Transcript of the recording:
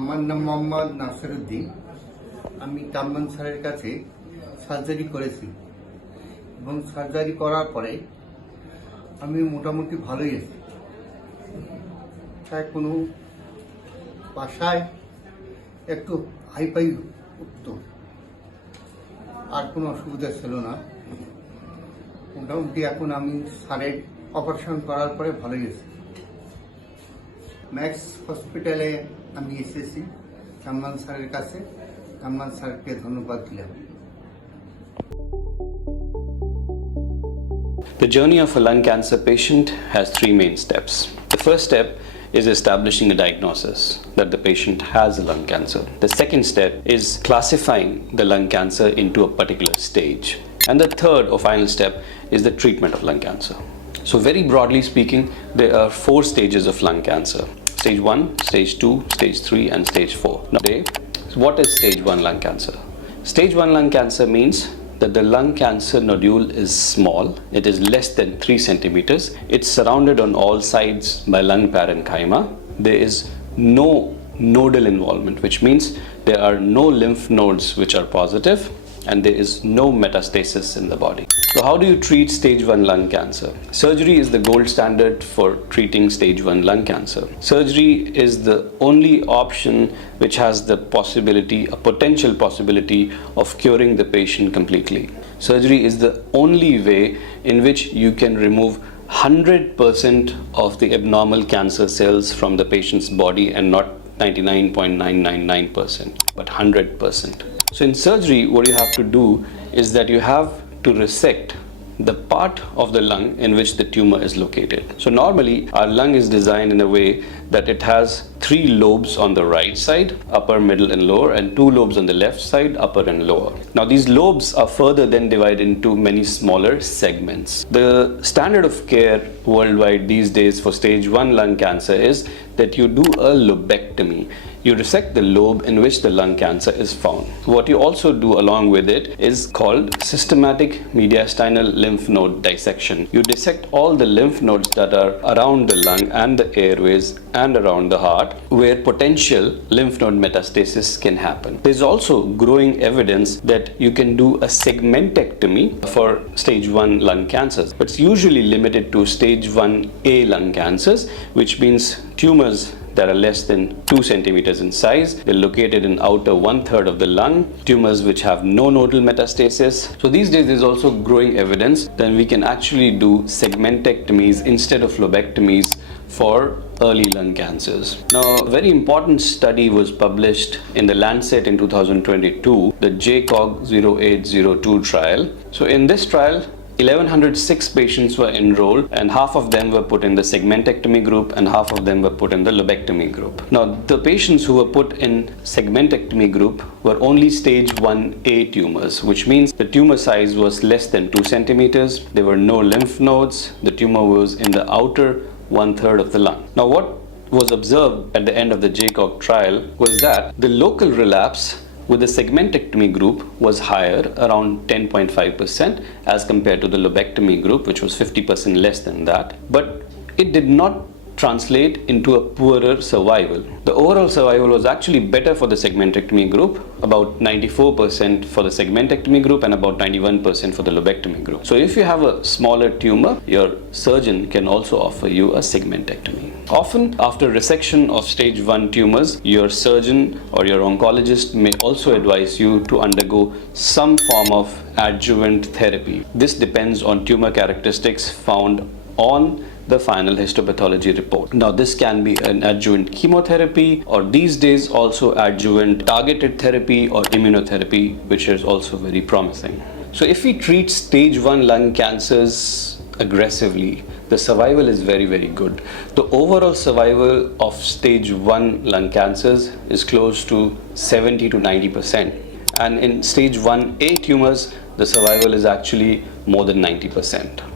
আমার নাম মোহাম্মদ নাসিরউদ্দিন। আমি কামরান স্যারের কাছে সার্জারি করেছি এবং সার্জারি করার পরে আমি মোটামুটি ভালোই আছি। তাই কোনো বাসায় একটু হাইপাই উঠতো, আর কোনো অসুবিধা ছিল না। মোটামুটি এখন আমি স্যারের অপারেশন করার পরে ভালোই আছি। ম্যাক্স হসপিটালে আমি এসেছি কামরান স্যারের কাছে। কামরান স্যারকে ধন্যবাদ দিলাম। The journey of a lung cancer patient has three main steps. The first step is establishing a diagnosis that the patient has a lung cancer. The second step is classifying the lung cancer into a particular stage. And the third or final step is the treatment of lung cancer. So very broadly speaking, there are four stages of lung cancer. Stage 1, stage 2, stage 3 and stage 4. Now, what is stage 1 lung cancer? Stage 1 lung cancer means that the lung cancer nodule is small. It is less than 3 centimeters. It's surrounded on all sides by lung parenchyma. There is no nodal involvement, which means there are no lymph nodes which are positive, and there is no metastasis in the body. So how do you treat stage 1 lung cancer? Surgery is the gold standard for treating stage 1 lung cancer. Surgery is the only option which has the possibility, a potential possibility of curing the patient completely. Surgery is the only way in which you can remove 100% of the abnormal cancer cells from the patient's body, and not 99.999%, but 100%. So in surgery, what you have to do is that you have to resect the part of the lung in which the tumor is located. So normally our lung is designed in a way that it has 3 lobes on the right side, upper, middle and lower, and 2 lobes on the left side, upper and lower. Now these lobes are further then divided into many smaller segments. The standard of care worldwide these days for stage 1 lung cancer is that you do a lobectomy. You resect the lobe in which the lung cancer is found. What you also do along with it is called systematic mediastinal lymph node dissection. You dissect all the lymph nodes that are around the lung and the airways and around the heart, where potential lymph node metastasis can happen. There's also growing evidence that you can do a segmentectomy for stage 1 lung cancers, but it's usually limited to stage 1A lung cancers, which means tumors that are less than 2 centimeters in size. They're located in outer 1/3 of the lung, tumors which have no nodal metastasis. So these days there's also growing evidence that we can actually do segmentectomies instead of lobectomies for early lung cancers. Now, a very important study was published in the Lancet in 2022, the JCOG 0802 trial. So in this trial, 1106 patients were enrolled, and half of them were put in the segmentectomy group and half of them were put in the lobectomy group. Now, the patients who were put in segmentectomy group were only stage 1A tumors, which means the tumor size was less than 2 centimeters. There were no lymph nodes. The tumor was in the outer 1/3 of the lung. Now, what was observed at the end of the JCOG trial was that the local relapse with the segmentectomy group was higher, around 10.5%, as compared to the lobectomy group, which was 50% less than that. But it did not translate into a poorer survival. The overall survival was actually better for the segmentectomy group, about 94% for the segmentectomy group and about 91% for the lobectomy group. So if you have a smaller tumor, your surgeon can also offer you a segmentectomy. Often after resection of stage 1 tumors, your surgeon or your oncologist may also advise you to undergo some form of adjuvant therapy. This depends on tumor characteristics found on the final histopathology report. Now, this can be an adjuvant chemotherapy, or these days also adjuvant targeted therapy or immunotherapy, which is also very promising. So if we treat stage 1 lung cancers aggressively, the survival is very, very good. The overall survival of stage 1 lung cancers is close to 70 to 90%. And in stage 1A tumors, the survival is actually more than 90%.